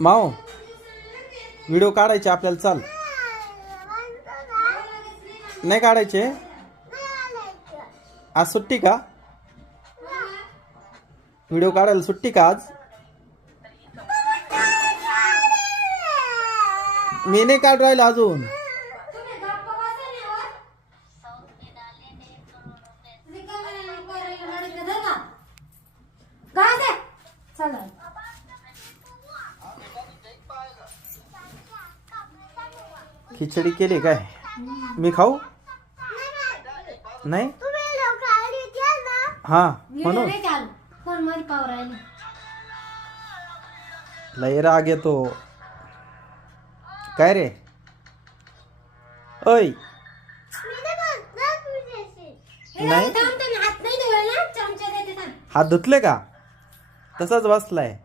माओ video काढायचे आपल्याला, चाल. नाही काढायचे आज, सुट्टी का? व्हिडिओ काढायला सुट्टी का आज? मी नाही काढ राहिलो अजून. खिचडी केली काय? मी खाऊ? नाही हा म्हणून लय राग येतो. काय रे? ओय नाही, हात धुतले का? तसाच बसलाय.